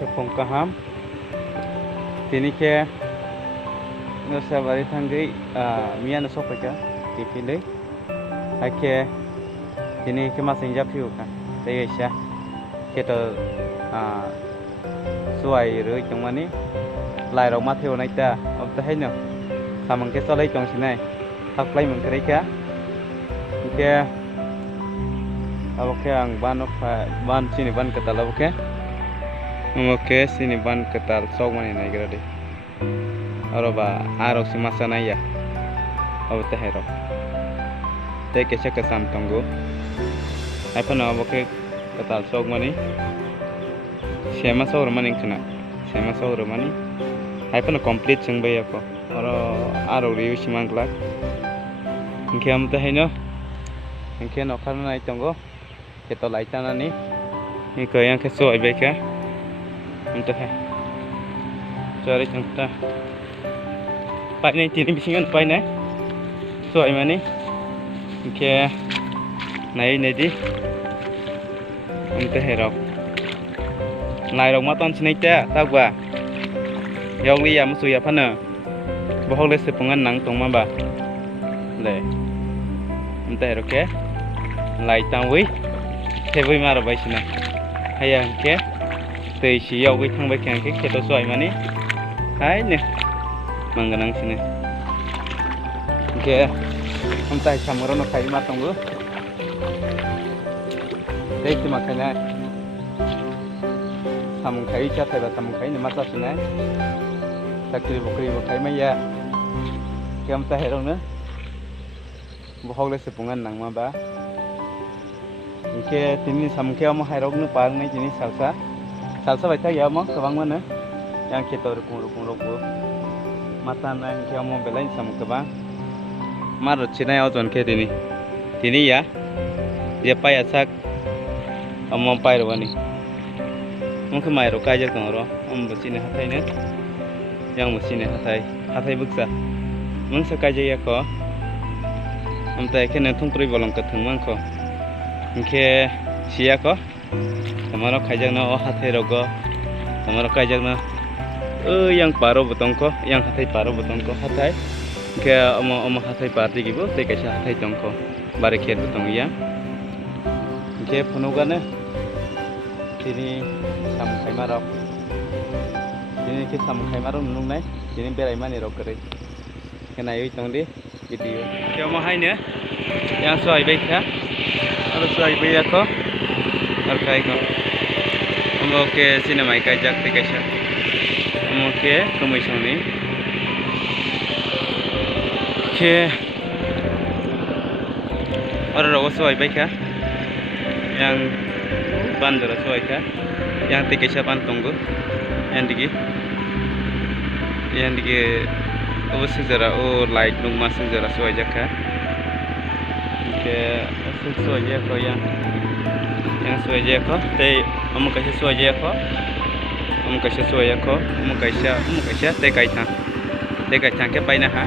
Kepong kaham. Tini ke nusa bari tanggai mia nusa peka dipilih. Ake tini ke masing japiu kan. Tega isya kita suai rui trong mani lai rong matthew này ta ông ta thấy nè làm cái sau lấy trong xin này học lấy mình cái cá cái okay ang ban of ban sini ban ketal okay sini ban ketal sok mana naik gerade aroba arok si masa na ya aw tehero te ke chaka sam tongo apa na okay ketal sok mani sema sok mani kena sema sok mani apa na complete sing bay ako arok review si manglak ingke am teheno ingke no karena naik tongo kita lai tanah ni ke yang kesuai baik ya untuk cari contoh pak ni tini bisingan pak ni suai mana ke naik ni di untuk herok naik rong matan sini tak tahu ba yang liya musuh ya pana bohong le sepungan nang tong mamba le untuk herok ke lai tangwi thế với mà rồi xin này hay là cái từ chỉ dầu với thằng bên cái tôi xoay mà ní thấy nè mang cái năng xin này cái hôm nay chăm nó khai mà tông bữa đây thì mà khai này chăm khai chắc phải là chăm khai này mà sao xin này ta kêu một khai mấy ya cái hôm nay rồi nữa bộ hậu lấy sự phụng ăn nặng mà ba ke tini samke amo hairok nu par nai tini salsa baita ya amo kabang mana yang kita rukung rogo mata nai ke amo belain sam kabang marot cina ya tuan ke tini ya dia payah sak amo pai rawani mungkin mai ro kaja tongro besine hatai ne yang besine hatai buksa mungsa kaja ya ko amtai ke ne thungpri bolong ka thungmang ko ke siya ko tamaro kajak na hathai rogo tamaro kajak na yang paro botong ko yang hathai paro botong ko hathai ke omo hathai parti gibo te kaisa hathai tong ko bare khet botong ya ke phunuga na tini sam khaimaro tini ke sam khaimaro nung nai tini berai mani rok kare kenai ui tong di video ke omo hai ne yang soai baik ya harus lagi bayar ko, arkai ko. Oke sinema ikai jak tikasya. Oke komisoni. Oke. Orang rogo soai baik ya. Yang bandar soai ka. Yang tikasya pantunggu. Yang digi. Obviously jara light nung masuk jara soai jak ka. Oke. Suai aja ko yang suai aja ko te om kasih suai aja ko om kasih te kaitan ke paina ha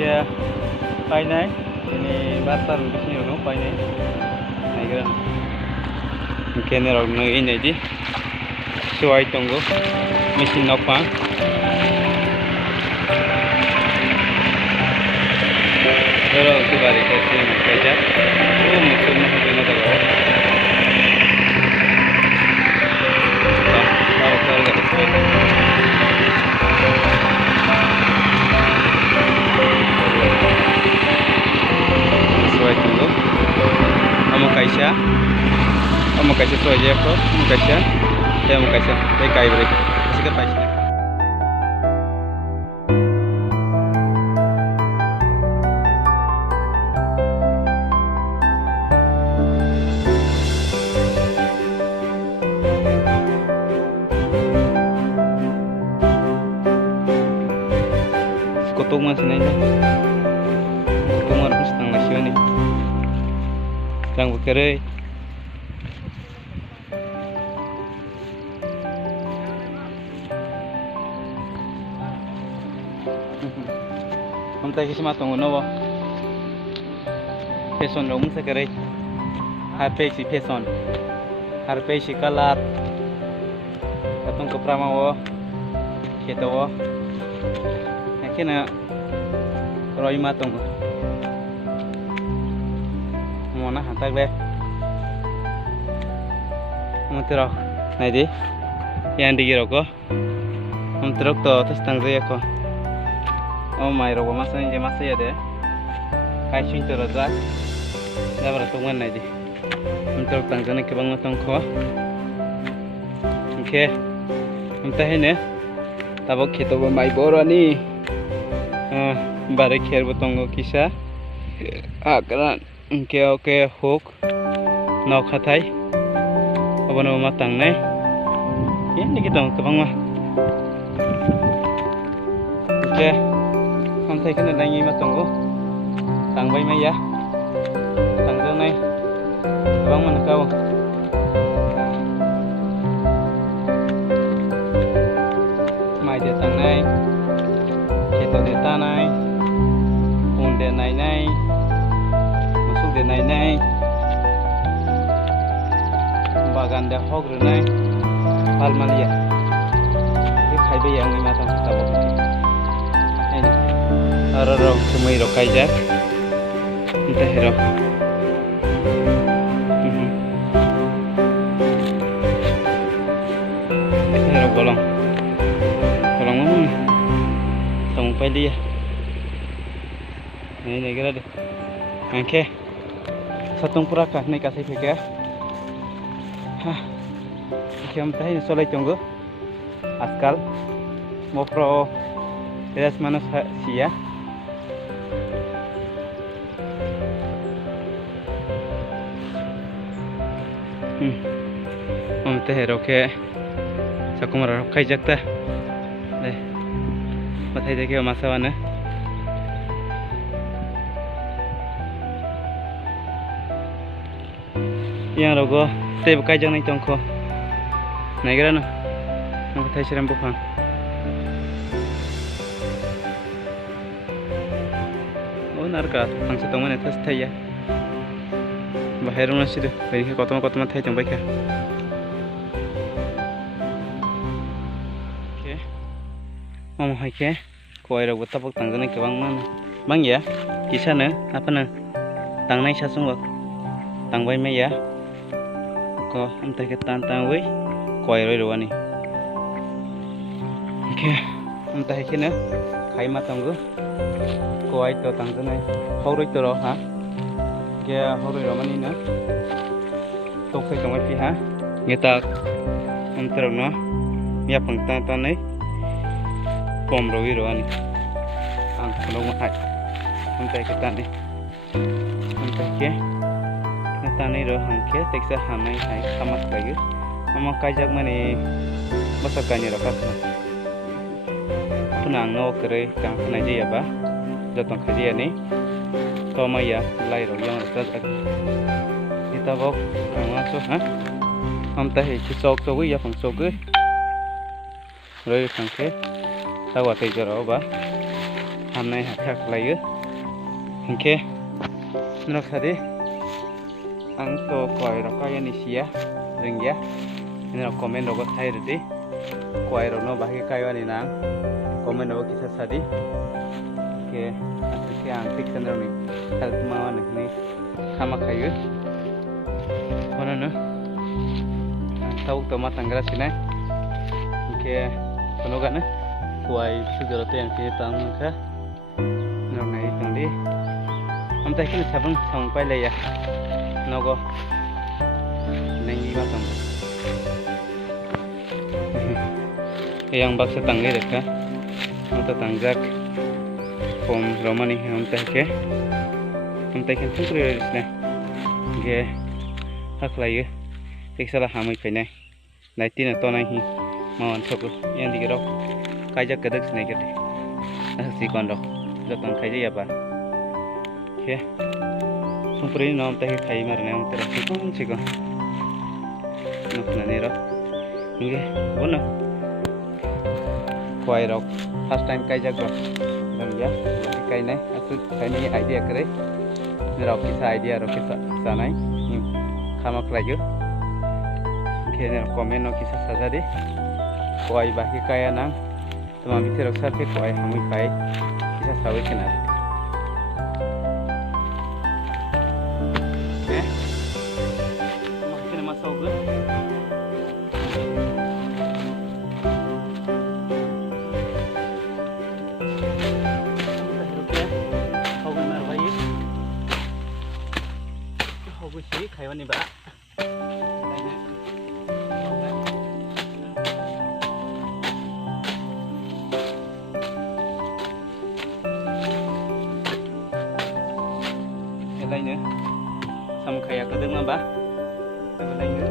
ya paina ini basar di sini no paina naik kan mungkin orang no ini di suai tunggu mesin nopang Kalau tu balik ke sini kerja, mungkin nak tahu. Tahu kalau sesuai tu, kamu kaisa sesuai je ko, kamu kaisa, saya kai beri, sikit paisa. Kotok masih nanya, kotok marus tang nasi ni, tang berkerai. Om tak kisah matang uno, peson lom sekerai. harpe si fashion harpe si color katong kaprama wo kita wo yakina roy matong mona hantak be mutro nai di yang digiro ko mutro to tas tangze ko oh my rogo masan je masaya de kai shin to razak dabra tungan nai di mutro tangze ne ke bang matong ko oke entah ini tabok kita mai borani bare kher botongo kisa akran oke hook nok hatai abono matang nai ini kita kebang mah oke sampai kena nangi matonggo tangbai mai ya tangjang nai kebang mana kau mai dia tang nai kita deta nai unde nai masuk de nai bagan dah hog renai palmalia ini khai yang ni matang tabo ini ararong semai ro kaijak entah hero hero bolong mana tong pali ya ini kira deh oke satung pura kah naik kasih fikir Kiam tahi solai tunggu askal mopro beres mana sia teh roke sakumara rokai jakta deh matai deke masawana yang rogo teh bukai jang nai tongko nai gara no nang thai siram bufang oh narka angsa tong mane thas thai ya bahai rona sidu bani ke kotoma thai tong baika oke mom hai ke koi ro tapok tangjane ke bang ya kisana apa na tangnai sasung wak tangbai mai ya ko entah ke tantang wei koi roi rwani oke entah ke na khai matang go koi to tangjane horoi to ro ha ke horoi ro mani na to khai tong pi ha ngeta antro no ya pang tan nei pom roi rwani ang kono ma entah ke tan ni entah ke tani ro hangke teksa hamai hai kamat lagi ama kajak mani masakani ro kasna punang no kere kang khana je ya ba jotong khaji ani to maya lai ro yang ras ak kita bok ama so ha am ta he sok so ya phang so ge roi khangke sawa te joro ba hamnai hathak lai ge hangke no khade ang to koi ro kaya ni sia ringya ini ro komen ro thai redi koi ro no bahi kayo ni nang komen ro kisa sadi ke asike ang fiction ro ni help ma ni khama khayu ona no tau to ma tangra sinai ke kono ga na koi sugaro te ang ke tang kha no nai tangdi am ta kini sabang song pai le ya nogo nengi matang yang baksa tangge reka mata tangjak pom romani hamta ke tungkri risne ge haklai teksala hamai pene naitina to nai hi mawan soku yang digero kajak kedak snai gede asi kondo jotong khaije ya ba ke Sumpri nom teh khai marne om tera sikon nokna nero nge bono koi rok first time kai jago dan ya kai nai asu kai ni idea kare nero kisa idea rok kisa sanai hamak lagi. Kene komen no kisah saja deh. Kuai bagi kaya nang. Teman bitir rok sate kuai hamui kai. Kisah sawi kena. Oke. Makin masuk ke. Sih kayak ini mbak. Lainnya sama kayak kedeng mbak. Lainnya.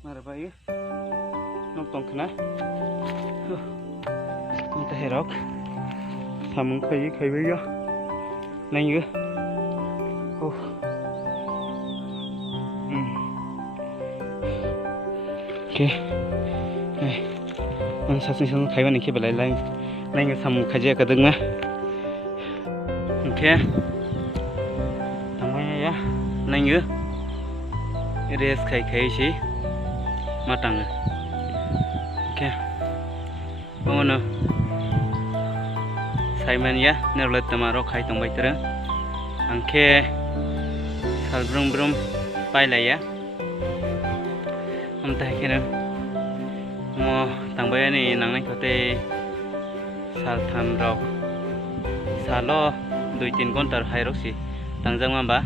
Marabaya nonton kena entah herok samung kai baya lain oke sasin kai bani ke belai lain samung kaja kadeng mah oke tamanya ya lain res kai sih matang oke bangun Simon ya nerlet tamaro kai tong baitera angke sal brum pailai ya amtah kena mo tangbaya ni nangnai kote sal tham rok salo 2-3 gontar hairok si tangjang mamba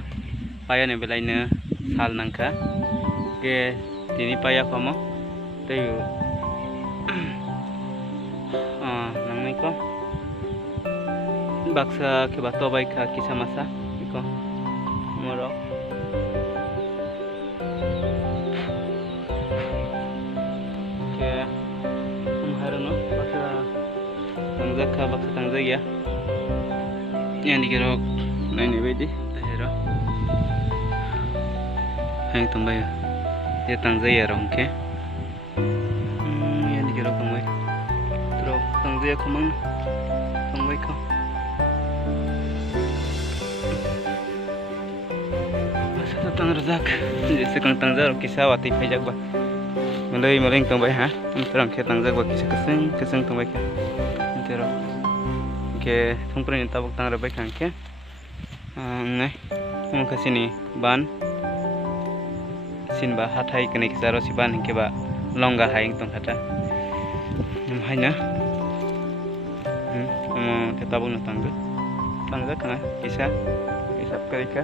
paya ne belaina sal nangka ke tini paya komo tayo nangnai ko baksa ke bato bai ka kisa masa iko moro ke harono baksa tangza ya yang dikira nani bedi tahero hang tambah dia tangza ya rong ke yang dikira kamai terus tangza ya kamang kamai ko tang rajak sekang tangjar kisa wati phaijak ba malai maling tangbai ha terang khe tangjak ba kisa keseng tangbai ka tero ke thungpre ni tabuk tangra bai khang ke nai kasini ban sin ba hathai kene kisa ro si ban ke ba longa haing tong khata haina ke tabuk na tangjak kana kisa kerika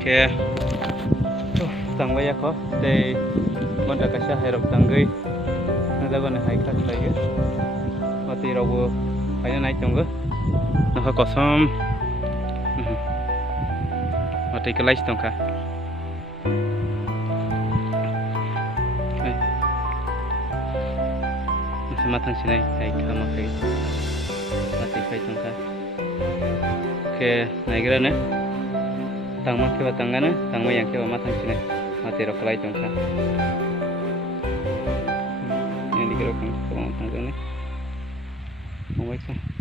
ke tangbai ya ko tei monda kasa hairok tanggai nadaban hai khak lagi mati robo aina nai tonggo naka kosom mati ke lais tongka matang sinai hai kama kai mati kai tongka ke naigra ne tangma ke ba tangana tangma yang ke ba matang sinai mati ro kalai tongka yang dikira kan tangga ne. Oh my God.